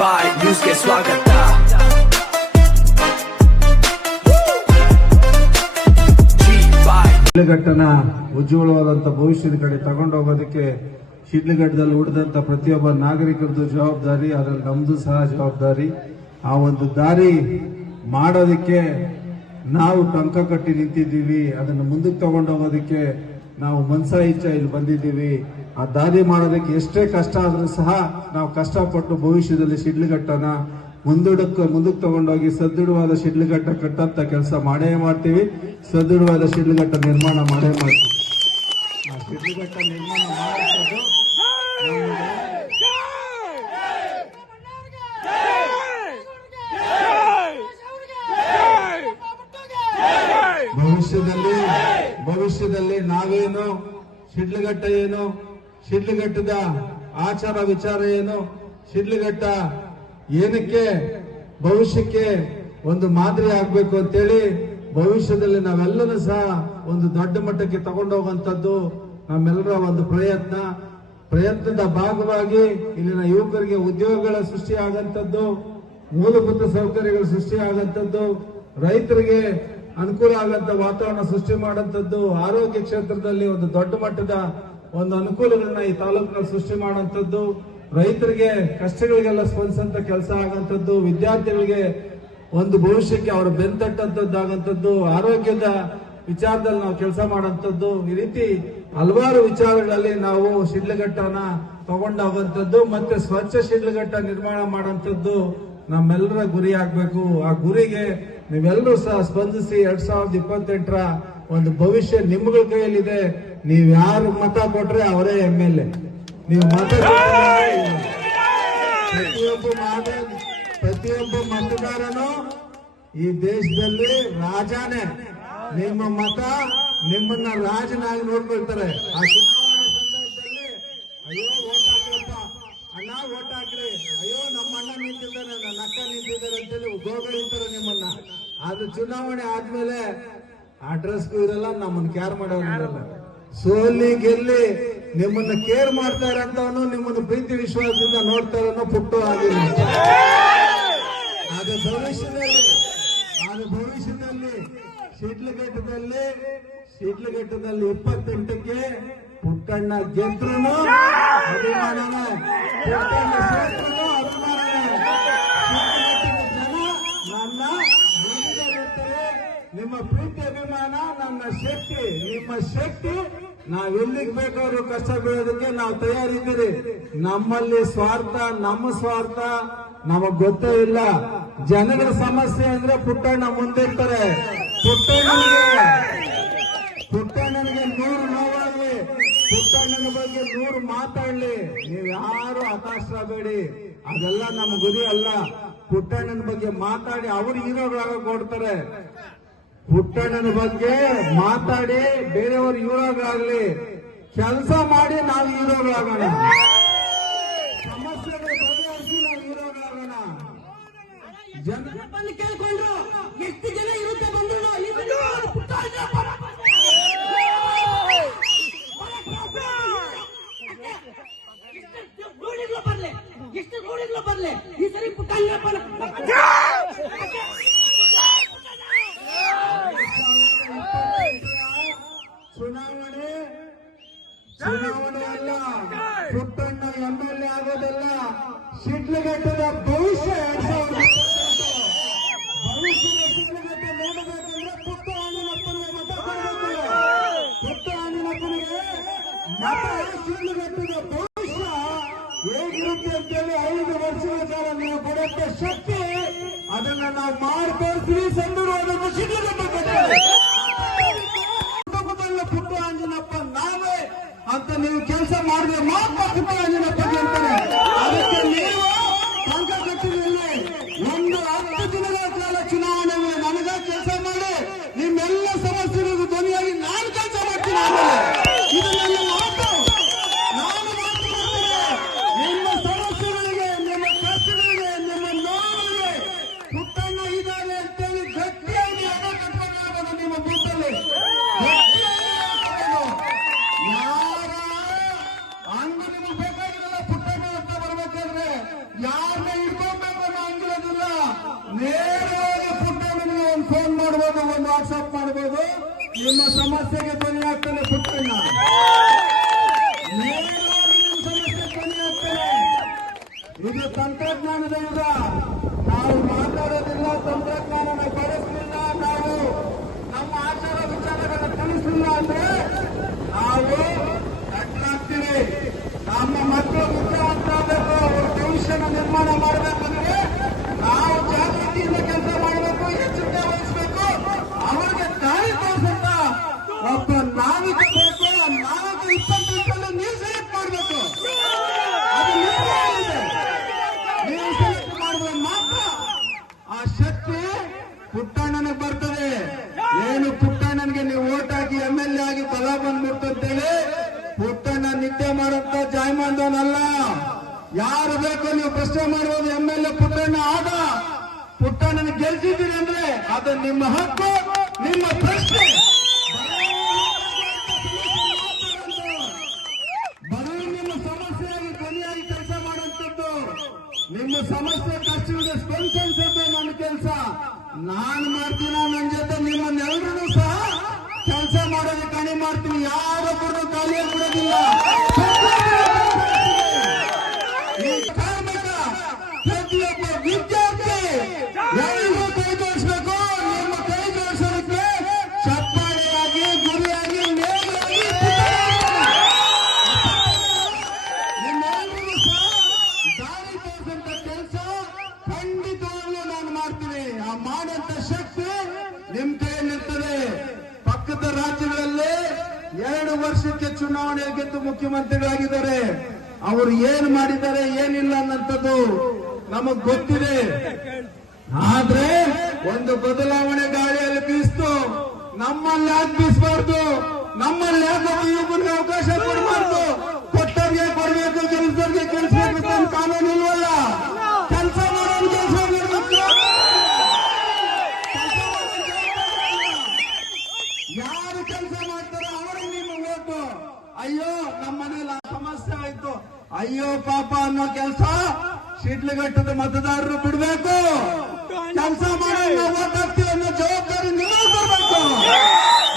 ಬಾಯ್ ನ್ಯೂಸ್ಗೆ ಸ್ವಾಗತ. ಶಿಡ್ಲಘಟ್ಟನ ಉಜ್ವಲವಾದಂತ ಭವಿಷ್ಯದ ಕಡೆ ತಗೊಂಡೋಗೋದಕ್ಕೆ ಶಿಡ್ಲಘಟ್ಟದಲ್ಲಿ ಉಳಿದಂತ ಪ್ರತಿಯೊಬ್ಬ ನಾಗರಿಕರದ್ದು ಜವಾಬ್ದಾರಿ, ಅದರಲ್ಲಿ ನಮ್ದು ಸಹ ಜವಾಬ್ದಾರಿ. ಆ ಒಂದು ದಾರಿ ಮಾಡೋದಕ್ಕೆ ನಾವು ಟಂಕ ಕಟ್ಟಿ ನಿಂತಿದ್ದೀವಿ. ಅದನ್ನು ಮುಂದಕ್ಕೆ ತಗೊಂಡೋಗೋದಕ್ಕೆ ನಾವು ಮನ್ಸ ಇಚ್ಛ ಇಲ್ಲಿ ಬಂದಿದ್ದೀವಿ. ಆ ದಾರಿ ಮಾಡೋದಕ್ಕೆ ಎಷ್ಟೇ ಕಷ್ಟ ಆದ್ರೂ ಸಹ ನಾವು ಕಷ್ಟಪಟ್ಟು ಭವಿಷ್ಯದಲ್ಲಿ ಶಿಡ್ಲಘಟ್ಟನ ಮುಂದಕ್ಕೆ ತಗೊಂಡೋಗಿ ಸದೃಢವಾದ ಶಿಡ್ಲಘಟ್ಟ ಕಟ್ಟಂತ ಕೆಲಸ ಮಾಡೇ ಮಾಡ್ತೀವಿ. ಸದೃಢವಾದ ಶಿಡ್ಲಘಟ್ಟ ನಿರ್ಮಾಣ ಮಾಡೇ ಮಾಡ್ತೀವಿ. ಆ ಶಿಡ್ಲಘಟ್ಟ ನಿರ್ಮಾಣ ಮಾಡೋದು ಭವಿಷ್ಯದಲ್ಲಿ ನಾವೇನು, ಶಿಡ್ಲಘಟ್ಟ ಏನು, ಶಿಡ್ಲಘಟ್ಟದ ಆಚಾರ ವಿಚಾರ ಏನು, ಶಿಡ್ಲಘಟ್ಟ ಏನಕ್ಕೆ ಭವಿಷ್ಯಕ್ಕೆ ಒಂದು ಮಾದರಿ ಆಗ್ಬೇಕು ಅಂತೇಳಿ ಭವಿಷ್ಯದಲ್ಲಿ ನಾವೆಲ್ಲರೂ ಸಹ ಒಂದು ದೊಡ್ಡ ಮಟ್ಟಕ್ಕೆ ತಗೊಂಡೋಗುವಂತದ್ದು ನಮ್ಮೆಲ್ಲರ ಒಂದು ಪ್ರಯತ್ನದ ಭಾಗವಾಗಿ ಇಲ್ಲಿನ ಯುವಕರಿಗೆ ಉದ್ಯೋಗಗಳ ಸೃಷ್ಟಿಯಾಗಂತದ್ದು, ಮೂಲಭೂತ ಸೌಕರ್ಯಗಳ ಸೃಷ್ಟಿಯಾಗಂತದ್ದು, ರೈತರಿಗೆ ಅನುಕೂಲ ಆಗಂತ ವಾತಾವರಣ ಸೃಷ್ಟಿ ಮಾಡಂತದ್ದು, ಆರೋಗ್ಯ ಕ್ಷೇತ್ರದಲ್ಲಿ ಒಂದು ದೊಡ್ಡ ಮಟ್ಟದ ಒಂದು ಅನುಕೂಲಗಳನ್ನ ಈ ತಾಲೂಕಿನಲ್ಲಿ ಸೃಷ್ಟಿ ಮಾಡುವಂತದ್ದು, ರೈತರಿಗೆ ಕಷ್ಟಗಳಿಗೆಲ್ಲ ಸ್ಪಂದಿಸಂತ ಕೆಲಸ ಆಗಂತದ್ದು, ವಿದ್ಯಾರ್ಥಿಗಳಿಗೆ ಒಂದು ಭವಿಷ್ಯಕ್ಕೆ ಅವರು ಬೆಂತಟ್ಟಂತದ್ದಾಗಂತದ್ದು, ಆರೋಗ್ಯದ ವಿಚಾರದಲ್ಲಿ ನಾವು ಕೆಲಸ ಮಾಡುವಂತದ್ದು, ಈ ರೀತಿ ಹಲವಾರು ವಿಚಾರಗಳಲ್ಲಿ ನಾವು ಶಿಡ್ಲಘಟ್ಟನ ತಗೊಂಡೋಗುವಂತದ್ದು ಮತ್ತೆ ಸ್ವಚ್ಛ ಶಿಡ್ಲಘಟ್ಟ ನಿರ್ಮಾಣ ಮಾಡುವಂತದ್ದು ನಮ್ಮೆಲ್ಲರ ಗುರಿ ಆಗ್ಬೇಕು. ಆ ಗುರಿಗೆ ನೀವೆಲ್ಲರೂ ಸಹ ಸ್ಪಂದಿಸಿ 2028ರ ಒಂದು ಭವಿಷ್ಯ ನಿಮ್ಗಳ ಕೈಯಲ್ಲಿದೆ. ನೀವ್ ಯಾರು ಮತ ಕೊಟ್ರೆ ಅವರೇ MLA. ನೀವು ಮತ ಪ್ರತಿಯೊಬ್ಬ ಮತದಾರನು ಈ ದೇಶದಲ್ಲಿ ರಾಜಾನೇ. ನಿಮ್ಮ ಮತ ನಿಮ್ಮನ್ನ ರಾಜನಾಗಿ ನೋಡ್ಕೊಳ್ತಾರೆ. ಆ ಚುನಾವಣೆ ಸಂದರ್ಭದಲ್ಲಿ ಅಯ್ಯೋ ಓಟ್ ಹಾಕ್ರಪ್ಪ, ಅಣ್ಣ ಓಟ್ ಹಾಕ್ರಿ, ಅಯ್ಯೋ ನಮ್ಮ ಅಣ್ಣ ನಿಂತಿದ್ದಾರೆ, ನನ್ನ ಅಕ್ಕ ನಿಂತಿದ್ದಾರೆ ಅಂತೇಳಿ ಗೋಗಳಿರ್ತಾರೆ ನಿಮ್ಮನ್ನ. ಆದ್ರೆ ಚುನಾವಣೆ ಆದ್ಮೇಲೆ ಅಡ್ರೆಸ್ಗೂ ಇರಲ್ಲ, ನಮ್ಮನ್ನ ಕೇರ್ ಮಾಡೋರಿರಲ್ಲ. ಸೋಲಿ ಗೆಲ್ಲಿ ನಿಮ್ಮನ್ನ ಕೇರ್ ಮಾಡ್ತಾರೆ ಅಂತವನು ನಿಮ್ಮನ್ನು ಪ್ರೀತಿ ವಿಶ್ವಾಸದಿಂದ ನೋಡ್ತಾರನ್ನೋ ಪುಟ್ಟು ಆಗಿಲ್ಲ. ಆದ್ರೆ ಭವಿಷ್ಯದಲ್ಲಿ ಶಿಡ್ಲಘಟ್ಟದಲ್ಲಿ 28ಕ್ಕೆ ಪುಟ್ಟಣ್ಣ ಗೆದ್ರುನು ಅಭಿಮಾನನೇ, ಪುಟ್ಟಣ್ಣ ಸೋತ್ರುನು ಅಭಿಮಾನನೇ. ಜನ ನನ್ನ ನಿಮ್ಮ ಪ್ರೀತಿ ಅಭಿಮಾನ ನನ್ನ ಶಕ್ತಿ, ನಿಮ್ಮ ಶಕ್ತಿ. ನಾವೆಲ್ಲಿಗೆ ಬೇಕಾದ್ರೂ ಕಷ್ಟ ಬೀಳೋದಕ್ಕೆ ನಾವು ತಯಾರಿದ್ದೀರಿ. ನಮ್ಮಲ್ಲಿ ಸ್ವಾರ್ಥ, ನಮ್ಮ ಸ್ವಾರ್ಥ ನಮಗ್ ಗೊತ್ತೇ ಇಲ್ಲ. ಜನಗಳ ಸಮಸ್ಯೆ ಅಂದ್ರೆ ಪುಟ್ಟಣ್ಣ ಮುಂದಿರ್ತಾರೆ. ಪುಟ್ಟಣ್ಣನಿಗೆ 100 ನೋವಾಗ್ಲಿ, ಪುಟ್ಟಣ್ಣನ ಬಗ್ಗೆ 100 ಮಾತಾಡ್ಲಿ, ನೀವ್ ಯಾರು ಹತಾಶರಾಗಬೇಡಿ. ಅದೆಲ್ಲ ನಮ್ಮ ಗುರಿ ಅಲ್ಲ. ಪುಟ್ಟಣ್ಣನ ಬಗ್ಗೆ ಮಾತಾಡಿ ಅವ್ರು ಹೀರೋಗಳಾಗ ಕೊಡ್ತಾರೆ. ಪುಟ್ಟಣ್ಣನ ಬಗ್ಗೆ ಮಾತಾಡಿ ಬೇರೆಯವರು ಹೀರೋಗಳಾಗ್ಲಿ, ಕೆಲಸ ಮಾಡಿ ನಾವು ಹೀರೋಗಳಾಗೋಣ. ಸಮಸ್ಯೆಗಳು ಬಗೆಹರಿಸಿ ನಾವು ಹೀರೋಗಳಾಗೋಣ. ಬಂದು ಕೇಳ್ಕೊಂಡ್ರು ಎಷ್ಟು ಜನ ಇರುತ್ತೆ ಬಂದ್ರು ಬರ್ಲಿ, ಎಷ್ಟು ಗೋಳಿಗ್ಲು ಬರ್ಲಿ, ಈ ಸರಿ ಪುಟ್ಟಣ್ಣ ಚುನಾವಣೆ ಅಲ್ಲ, ಪುಟ್ಟಣ್ಣ MLA ಆಗೋದಲ್ಲ. ಶಿಡ್ಲಘಟ್ಟದ ಭವಿಷ್ಯ 2028 ಭವಿಷ್ಯದ ಶಿಡ್ಲಘಟ್ಟ ನೋಡಬೇಕಂದ್ರೆ ಪುಟ್ಟಣ್ಣನಪ್ಪನಿಗೆ ಮತ ಕೊಡಬೇಕು. ಪುಟ್ಟಣ್ಣನಪ್ಪನಿಗೆ ಮತ. ಶಿಡ್ಲಘಟ್ಟದ ಭವಿಷ್ಯ ಹೇಗಿರುತ್ತೆ ಅಂತೇಳಿ 5 ವರ್ಷಗಳ ಕಾಲ ನೀವು ಕೊಡುವಂತ ಶಕ್ತಿ, ಅದನ್ನ ನಾವು ಮಾಡಿ ತೋರಿಸ್ತೀವಿ. ಸಂದರ್ಭವಾದ ಶಿಡ್ಲಘಟ್ಟ ಪುಟ್ಟ ಆಂಜನಪ್ಪ ನಾವೇ ಅಂತ ನೀವು ಕೆಲಸ ಮಾಡಿದ್ರೆ ಮಾತ್ರ ಪುಟ್ಟ ಆಂಜನಪ್ಪ ಗೆಲ್ತಾರೆ. ಅದಕ್ಕೆ ನೀವು ಟಂಕ ಕಟ್ಟಿದಲ್ಲಿ ಒಂದು 10 ದಿನಗಳ ಕಾಲ ಚುನಾವಣೆ ನನಗ ಕೆಲಸ ಮಾಡಿ ನಿಮ್ಮೆಲ್ಲ ಸಮಸ್ಯೆಗಳಿಗೂ ಧ್ವನಿಯಾಗಿ ನಾನು ಕೆಲಸ ಮಾಡ್ತೀನಿ. ಇದು ನನ್ನ ಮಾತು. ನಾನು ಮಾತು ಮಾಡ್ತೇನೆ. ನಿಮ್ಮ ಸಮಸ್ಯೆಗಳಿಗೆ, ನಿಮ್ಮ ಕಷ್ಟಗಳಿಗೆ, ನಿಮ್ಮ ನೋವುಗಳಿಗೆ ಪುಟ್ಟಣ್ಣ ಇದ್ದಾರೆ ಅಂತೇಳಿ ಗಟ್ಟಿಯಾಗಿ ಹಣ ಕಟ್ಕೊಂಡು ನಿಮ್ಮ ಬೂತಲ್ಲಿ ಅಂದು ನಿಮಗೆ ಬೇಕಾಗಿರಲ್ಲ. ಪುಟ್ಟಣ್ಣ ಅಂತ ಬರ್ಬೇಕಾದ್ರೆ ಯಾರನ್ನ ಇಟ್ಕೊಂಡು ನೇರವಾಗಿ ಪುಟ್ಟಣ್ಣನಿಗೆ ಒಂದು ಫೋನ್ ಮಾಡಬಹುದು, ಒಂದು ವಾಟ್ಸ್ಆಪ್ ಮಾಡಬಹುದು. ನಿಮ್ಮ ಸಮಸ್ಯೆಗೆ ಧ್ವನಿ ಆಗ್ತಾನೆ ಪುಟ್ಟಣ್ಣ. ನೇರವಾಗಿ ನಿಮ್ಮ ಸಮಸ್ಯೆ ಧ್ವನಿ ಆಗ್ತಾನೆ. ಇದು ತಂತ್ರಜ್ಞಾನದ ಯುಗ. ನಾವು ಮಾತಾಡೋದಿಲ್ಲ, ತಂತ್ರಜ್ಞಾನನ ಬಳಸಲಿಲ್ಲ, ನಾವು ನಮ್ಮ ಆಚಾರ ವಿಚಾರಗಳನ್ನು ತಿಳಿಸಲಿಲ್ಲ ಅಂದ್ರೆ ನಾವು ಕಟ್ಟಾಗ್ತೀವಿ. ನಮ್ಮ ಮಕ್ಕಳು ವಿದ್ಯಾವಂತರಾಗಬೇಕು, ಅವರ ಭವಿಷ್ಯನ ನಿರ್ಮಾಣ ಮಾಡಬೇಕಂದ್ರೆ ನಾವು ಜಾಗೃತಿಯಿಂದ ಕೆಲಸ ಮಾಡಬೇಕು, ಎಚ್ಚರಿಕೆ ವಹಿಸಬೇಕು. ಅವರಿಗೆ ದಾರಿ ತೋರಿಸಂತ ಒಬ್ಬ ನಾವಿಕ ಬೇಕು. ಆ ನಾವಿಕ 20 ನಿಮಿಷದಲ್ಲಿ ನೀವು ಸೆಲೆಕ್ಟ್ ಮಾಡಬೇಕು. ಅದು ನಿಮ್ಮ ಕೈಯಲ್ಲಿದೆ. ನೀವು ಸೆಲೆಕ್ಟ್ ಮಾಡಿದ್ರೆ ಮಾತ್ರ ಆ ಶಕ್ತಿ ಪುಟ್ಟಣ್ಣನಿಗೆ ಬರ್ತದೆ. ಏನು ಪುಟ್ಟಣ್ಣನಿಗೆ ನೀವು ಓಟ್ ಹಾಕಿ MLA ಆಗಿ ಬಲ ಬಂದ್ಬಿಡ್ತಂತೇಳಿ ಪುಟ್ಟಣ್ಣ ನಿದ್ದೆ ಮಾಡಂತ ಜಾಯಮಾನದವನಲ್ಲ. ಯಾರು ಬೇಕೋ ನೀವು ಪ್ರಶ್ನೆ ಮಾಡುವುದು MLA ಪುಟ್ಟಣ್ಣ ಆದ. ಪುಟ್ಟಣ್ಣನ ಗೆಲ್ಸಿದ್ದೀರಿ ಅಂದ್ರೆ ಅದು ನಿಮ್ಮ ಹಕ್ಕು, ನಿಮ್ಮ ಪ್ರಶ್ನೆ. ಬರೀ ನಿಮ್ಮ ಸಮಸ್ಯೆಯಾಗಿ ಧ್ವನಿಯಾಗಿ ಕೆಲಸ ಮಾಡುವಂಥದ್ದು, ನಿಮ್ಮ ಸಮಸ್ಯೆ ಕಷ್ಟವಿದೆ ಸ್ಪಂದಿಸೋದು ನನ್ನ ಕೆಲಸ. ನಾನು ಮಾಡ್ತೀನ, ನನ್ನ ಜೊತೆ ನಿಮ್ಮನ್ನೆಲ್ಲರೂ ಸಹ ಕೆಲಸ ಮಾಡೋದಕ್ಕೆ ಕಣಿ ಮಾಡ್ತೀನಿ. ಯಾರೊಬ್ಬರು ಖಾಲಿಯಾಗಿ ಬಿಡೋದಿಲ್ಲ. ಈ ಕಾರ್ಮಿಕ ಪ್ರತಿಯೊಬ್ಬ ವಿದ್ಯಾರ್ಥಿ ಎಲ್ಲರೂ ಕೈ ಜೋಡಿಸಬೇಕು. ನಿಮ್ಮ ಕೈ ಜೋಡಿಸೋದಕ್ಕೆ ಚಪ್ಪಾಳೆಯಾಗಿ, ಗುರಿಯಾಗಿ, ನೇರವಾಗಿ ನಿಮ್ಮೆಲ್ಲರೂ ಸಹ ದಾರಿ ತೋರಿಸಂತ ಕೆಲಸ ಖಂಡಿತವಾಗ್ಲೂ ನಾನು ಮಾಡ್ತೀನಿ. ಆ ಮಾಡಂತ ಶಕ್ತಿ ನಿಮ್ ಕೈಯಲ್ಲಿರ್ತದೆ. ಪಕ್ಕದ ರಾಜ್ಯಗಳಲ್ಲಿ 2 ವರ್ಷಕ್ಕೆ ಚುನಾವಣೆ ಗೆದ್ದು ಮುಖ್ಯಮಂತ್ರಿಗಳಾಗಿದ್ದಾರೆ. ಅವರು ಏನು ಮಾಡಿದ್ದಾರೆ, ಏನಿಲ್ಲ ಅನ್ನಂಥದ್ದು ನಮಗ್ ಗೊತ್ತಿದೆ. ಆದ್ರೆ ಒಂದು ಬದಲಾವಣೆ ಗಾಳಿಯಲ್ಲಿ ಬೀಸ್ತು. ನಮ್ಮಲ್ಲಿ ಯಾಕೆ ಬೀಸಬಾರ್ದು? ನಮ್ಮಲ್ಲಿ ಯಾಕೆ ಯುವಕರಿಗೆ ಅವಕಾಶ ಕೊಡಬಾರ್ದು? ಕೊಟ್ಟವ್ರಿಗೆ ಕೊಡಬೇಕು, ಕೆಲಸದವ್ರಿಗೆ ಕೆಲಸಬೇಕು ಅಂತ ಕಾನೂನು ಇಲ್ವಲ್ಲ. ಕೆಲಸ ಮಾಡೋದು ಕೆಲಸ ಮಾಡಬೇಕು. ಯಾರು ಕೆಲಸ ಮಾಡ್ತಾರೋ ಅವರಿಗೆ ನಿಮ್ಮ ಓಟು. ಅಯ್ಯೋ ನಮ್ಮ ಮನೇಲಿ ಆ ಸಮಸ್ಯೆ ಆಯ್ತು, ಅಯ್ಯೋ ಪಾಪ ಅನ್ನೋ ಕೆಲಸ ಶಿಡ್ಲಘಟ್ಟದ ಮತದಾರರು ಬಿಡಬೇಕು. ಕೆಲಸ ಮಾಡೋದು ಓಟ್ ಹಾಕ್ತೀವಿ ಅನ್ನೋ ಜವಾಬ್ದಾರಿ ನೀವು ಬರಬೇಕು.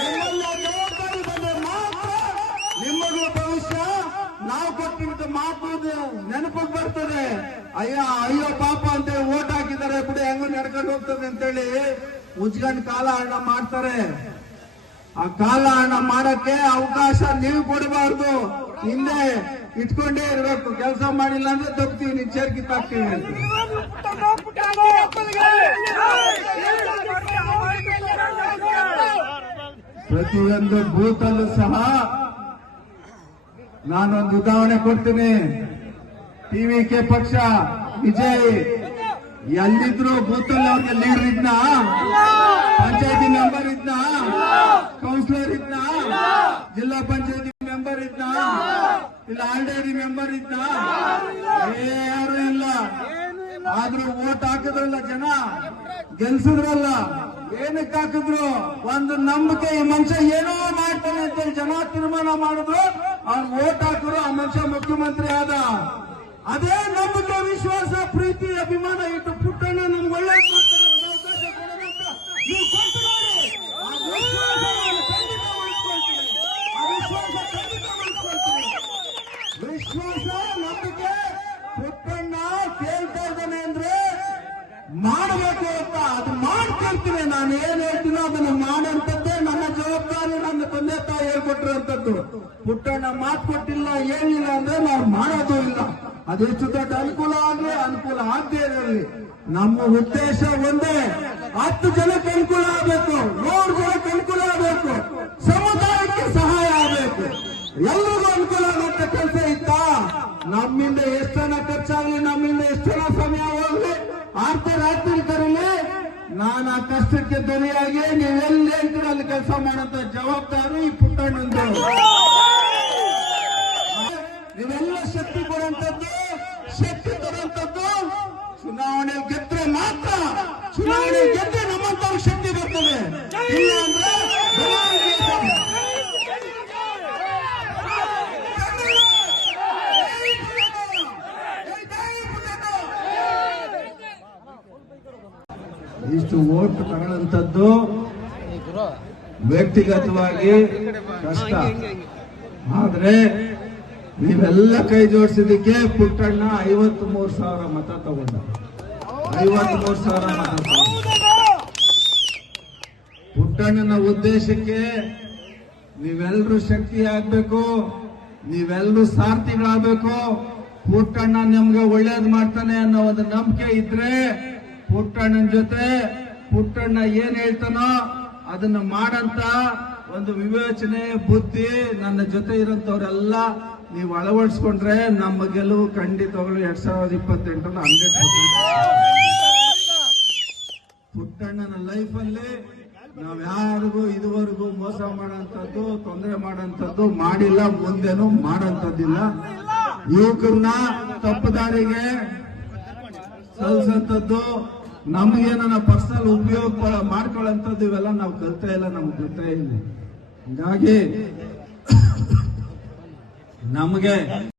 ನಿಮ್ಮೆಲ್ಲ ಜವಾಬ್ದಾರಿ ಬಂದ್ರೆ ಮಾತ್ರ ನಿಮ್ಮದು ಭವಿಷ್ಯ ನಾವು ಕೊಟ್ಟಿದ್ದ ಮಾತು ನೆನಪಿಗೆ ಬರ್ತದೆ. ಅಯ್ಯೋ ಪಾಪ ಅಂತೇಳಿ ಓಟ್ ಹಾಕಿದ್ದಾರೆ ಬಿಡಿ, ಹೆಂಗೋ ನಡ್ಕೊಂಡು ಹೋಗ್ತದೆ ಅಂತೇಳಿ ಮುಚ್ಕೊಂಡು ಕಾಲ ಹಣ ಮಾಡ್ತಾರೆ. ಆ ಕಾಲ ಹಣ ಮಾಡಕ್ಕೆ ಅವಕಾಶ ನೀವು ಕೊಡಬಾರ್ದು. ಹಿಂದೆ ಇಟ್ಕೊಂಡೇ ಇರಬೇಕು. ಕೆಲಸ ಮಾಡಿಲ್ಲ ಅಂದ್ರೆ ತಪ್ತೀವಿ, ನೀವು ಚೇರ್ ಕಿತ್ತಾಕ್ತೀವಿ ಅಂತ. ಪ್ರತಿಯೊಂದು ಬೂತಲ್ಲೂ ಸಹ ನಾನೊಂದು ಉದಾಹರಣೆ ಕೊಡ್ತೀನಿ. TVK ಪಕ್ಷ ವಿಜಯ್ ಎಲ್ಲಿದ್ರು ಬೂತಲ್ಲಿ ಅವ್ರಿಗೆ ಲೀಡರ್ ಇದ್ನ, ಪಂಚಾಯತಿ ಮೆಂಬರ್ ಇದ್ನ, ಕೌನ್ಸಿಲರ್ ಇದ್ನ, ಜಿಲ್ಲಾ ಪಂಚಾಯತಿ ಮೆಂಬರ್ ಇದ್ನ, ಇಲ್ಲ ಆಲ್ರೆಡಿ ಮೆಂಬರ್ ಇದ್ನ, ಯಾರು ಇಲ್ಲ. ಆದ್ರೂ ಓಟ್ ಹಾಕಿದ್ರಲ್ಲ ಜನ, ಗೆಲ್ಸಿದ್ರಲ್ಲ. ಏನಕ್ಕೆ ಹಾಕಿದ್ರು? ಒಂದು ನಂಬಿಕೆ, ಈ ಮನುಷ್ಯ ಏನೋ ಮಾಡ್ತಾನೆ ಅಂತ ಜನ ತೀರ್ಮಾನ ಮಾಡಿದ್ರು. ಅವ್ನು ಓಟ್ ಹಾಕಿದ್ರು, ಆ ಮನುಷ್ಯ ಮುಖ್ಯಮಂತ್ರಿ ಆದ. ಅದೇ ನಂಬಿಕೆ, ವಿಶ್ವಾಸ, ಪ್ರೀತಿ, ಅಭಿಮಾನ ಇಟ್ಟು ಪುಟ್ಟಣ್ಣ ನಮ್ಗೆ ಒಳ್ಳೆ ಮಾಡ್ತಾರೆ, ಒಂದು ಅವಕಾಶ ಕೊಡೋಣ ಅಂತ ನೀವು ಕೊಟ್ಟು ನೋಡಿ. ಆ ವಿಶ್ವಾಸ ನಾನು ಖಂಡಿತ ಉಳಿಸ್ಕೊಳ್ತೀನಿ. ಆ ವಿಶ್ವಾಸ ಖಂಡಿತ ಉಳಿಸ್ಕೊಳ್ತೀನಿ. ವಿಶ್ವಾಸ, ನಂಬಿಕೆ ಪುಟ್ಟಣ್ಣ ಕೇಳ್ತಾ ಇದ್ದಾನೆ ಅಂದ್ರೆ ಮಾಡಬೇಕು ಅಂತ ಅದು ಮಾಡ್ಕೊಳ್ತೀನಿ. ನಾನು ಏನ್ ಹೇಳ್ತೀನೋ ಅದನ್ನ ಮಾಡೋಂಥದ್ದೇ ನನ್ನ ಜವಾಬ್ದಾರಿ. ನನ್ನ ತಂದೆ ತಾಯಿ ಹೇಳ್ಕೊಟ್ಟಿರೋಂಥದ್ದು. ಪುಟ್ಟಣ್ಣ ಮಾತು ಕೊಟ್ಟಿಲ್ಲ, ಏನಿಲ್ಲ ಅಂದ್ರೆ ನಾವು ಮಾಡೋದು ಇಲ್ಲ. ಅದೆಷ್ಟು ದೊಡ್ಡ ಅನುಕೂಲ ಆಗಲಿ, ಅನುಕೂಲ ಆಗದೆ ಇರಲಿ, ನಮ್ಮ ಉದ್ದೇಶ ಒಂದೇ. 10 ಜನಕ್ಕೆ ಅನುಕೂಲ ಆಗಬೇಕು, 100 ಜನಕ್ಕೆ ಅನುಕೂಲ ಆಗಬೇಕು, ಸಮುದಾಯಕ್ಕೆ ಸಹಾಯ ಆಗಬೇಕು, ಎಲ್ಲರಿಗೂ ಅನುಕೂಲ ಆಗುವಂತ ಕೆಲಸ ಇತ್ತ. ನಮ್ಮಿಂದ ಎಷ್ಟನ ಖರ್ಚಾಗ್ಲಿ, ನಮ್ಮಿಂದ ಎಷ್ಟನ ಸಮಯ ಹೋಗ್ಲಿ, ಅರ್ಧ ರಾತ್ರಿ ಕರೀಲಿ, ನಾನು ಆ ಕಷ್ಟಕ್ಕೆ ಧ್ವನಿಯಾಗಿ ನೀವೆಲ್ಲಿ ಹೇಳ್ತೀರ ಅಲ್ಲಿ ಕೆಲಸ ಮಾಡೋಂತ ಜವಾಬ್ದಾರಿ ಈ ಪುಟ್ಟಣ್ಣಂದು. ನೀವೆಲ್ಲ ಶಕ್ತಿ ಕೊಡುವಂಥದ್ದು, ಶಕ್ತಿ ತರುವಂಥದ್ದು ಚುನಾವಣೆಯಲ್ಲಿ ಗೆದ್ರೆ ಮಾತ್ರ. ಚುನಾವಣೆ ಗೆದ್ರೆ ನಮ್ಮಂತ ಶಕ್ತಿ ಬರ್ತದೆ. ಇಲ್ಲ ಅಂದ್ರೆ ಇಷ್ಟು ಓಟ್ ತಗೊಳ್ಳಂಥದ್ದು ವ್ಯಕ್ತಿಗತವಾಗಿ ಕಷ್ಟ. ಆದ್ರೆ ನೀವೆಲ್ಲ ಕೈ ಜೋಡಿಸಿದಕ್ಕೆ ಪುಟ್ಟಣ್ಣ 53,000 ಮತ ತಗೊಂಡ. 53,000 ಮತ ತಗೊಂಡ. ಪುಟ್ಟಣ್ಣನ ಉದ್ದೇಶಕ್ಕೆ ನೀವೆಲ್ಲರೂ ಶಕ್ತಿ ಆಗ್ಬೇಕು, ನೀವೆಲ್ಲರೂ ಸಾರ್ಥಿಗಳಾಗಬೇಕು. ಪುಟ್ಟಣ್ಣ ನಿಮ್ಗೆ ಒಳ್ಳೇದ್ ಮಾಡ್ತಾನೆ ಅನ್ನೋ ಒಂದು ನಂಬಿಕೆ ಇದ್ರೆ ಪುಟ್ಟಣ್ಣನ ಜೊತೆ ಪುಟ್ಟಣ್ಣ ಏನ್ ಹೇಳ್ತಾನೋ ಅದನ್ನ ಮಾಡಂತ ಒಂದು ವಿವೇಚನೆ ಬುದ್ಧಿ ನನ್ನ ಜೊತೆ ಇರೋಂಥವ್ರೆಲ್ಲ ನೀವು ಅಳವಡಿಸ್ಕೊಂಡ್ರೆ ನಮ್ಮ ಗೆಲುವು ಖಂಡಿತವಾಗ್ಲೂ 2028 100%. ಪುಟ್ಟಣ್ಣನ ಲೈಫಲ್ಲಿ ನಾವ್ ಯಾರಿಗೂ ಇದುವರೆಗೂ ಮೋಸ ಮಾಡೋಂಥದ್ದು, ತೊಂದರೆ ಮಾಡೋಂಥದ್ದು ಮಾಡಿಲ್ಲ, ಮುಂದೆನೂ ಮಾಡೋಂಥದ್ದಿಲ್ಲ. ಯುವಕರನ್ನ ತಪ್ಪು ದಾರಿಗೆ ಸಲ್ಸಂತದ್ದು, ನಮ್ಗೇನ ಪರ್ಸನಲ್ ಉಪಯೋಗ ಮಾಡ್ಕೊಳ್ಳೋಂಥದ್ದು ಇವೆಲ್ಲ ನಾವು ಕಲ್ತೇ ಇಲ್ಲ, ನಮ್ಗೆ ಗೊತ್ತೇ ಇಲ್ಲ. ಹೀಗಾಗಿ ನಮಗೆ